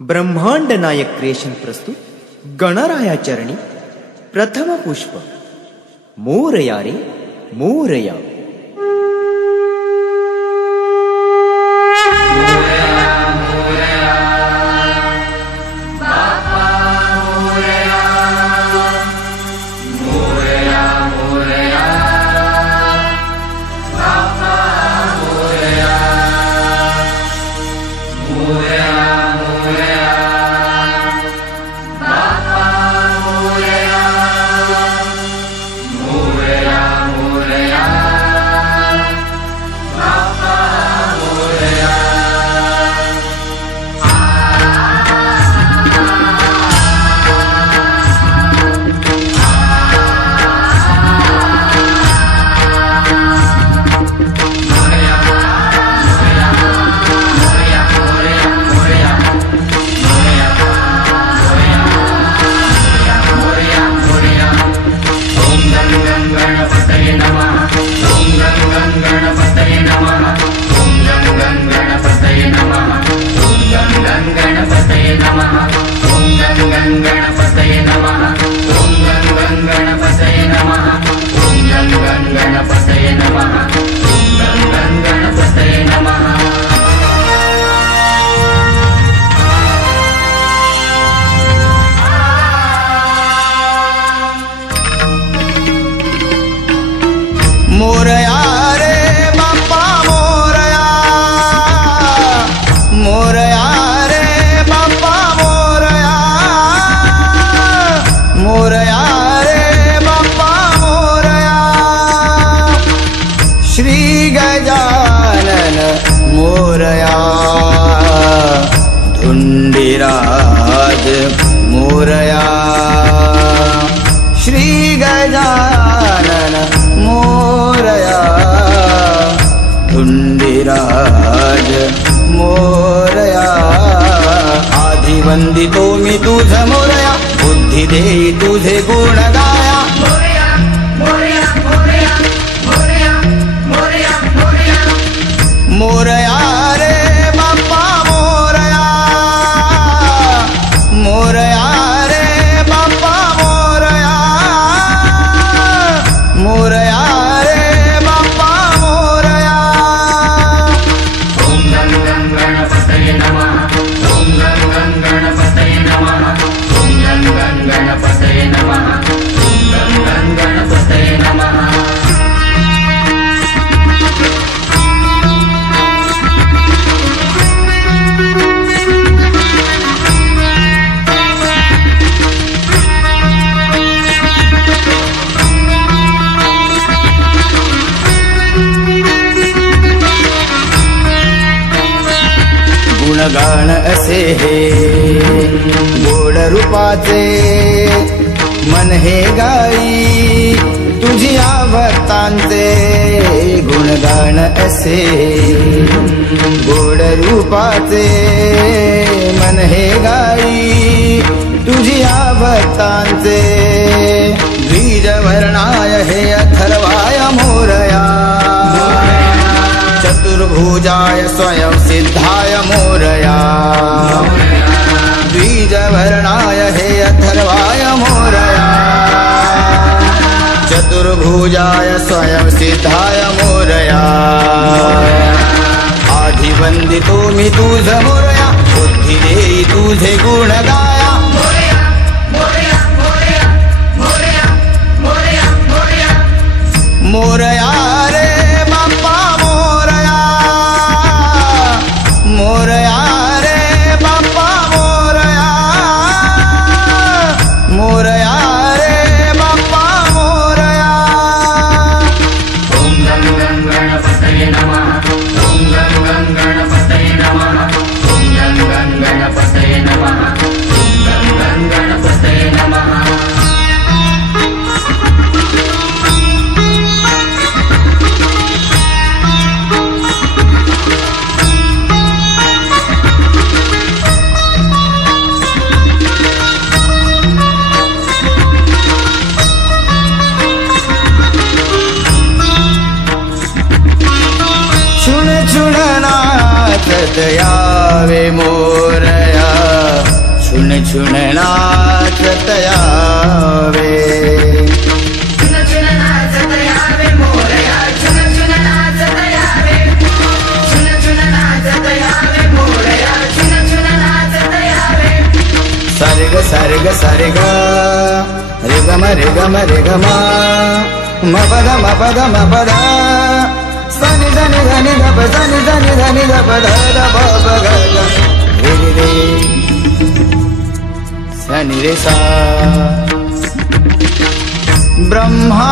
ब्रह्मांड नायक क्रिएशन प्रस्तुत गणराया चरणी प्रथम पुष्प मोरया रे मोरया। मोरया रे बाप्पा मोरया, मोरया रे बाप्पा मोरया, मोरया रे बाप्पा मोरया। श्री गजानन मोरया, धुंडीराज मोरया। श्री गजानन मोरया, धुंडीराज मोरया। आधी वंदितो मी तुझ मोरया, बुद्धी देई तुझे गुण गाया। मोरया मोरया मोरया मोरया मोरया मोरया। मोरया रे बाप्पा मोरया, मोरया रे बाप्पा मोरया, मोरया रे बाप्पा मोरया। ओम गं गं गणपतये नमः, ओम गं गं गणपतये नमः, ओम गं गं गणपतये नमः, ओम गं गं गणपतये नमः। गुणगान असे हे गोड रूपाचे, मन हे गाई तुझिया भक्तांचे। गुणगान असे गोड रूपाचे, मन हे गाई तुझिया भक्तांचे। द्विजवर्णाय हे अथर्वाय मोरया, चतुर्भुजाय स्वयं सिद्धाय मोरया। द्विजवर्णाय हे अथर्वाय मोरया, चतुर्भुजाय स्वयं सिद्धाय मोरया। आधी वंदितो मी तुझ मोरया, बुद्धी देई तुझे गुण गाया। मोरया मोरया मोरया मोरया मोरया मोरया। मोरया रे बाप्पा मोरया, मोरया रे बाप्पा मोरया, मोरया रे बाप्पा मोरया। ओम गं गं गणपतये नमः, ओम गं गं गणपतये नमः, ओम गं गं गणपतये नमः, ओम गं गं गणपतये नमः। छुण छुण नाचत यावे मोरया, छुन छुन नाचत यावे छुन छुन नाचत यावे मोरया छुन छुन नाचत यावे छुन छुन नाचत यावे मोरया छुन छुन नाचत यावे सारे ग सारे ग रे ग म रे ग म म पद म पद सनि धनि धनि ध प सनि धनि धनि ध प ध ध प प ग ग रे रे रे सनि रे सा ब्रह्मा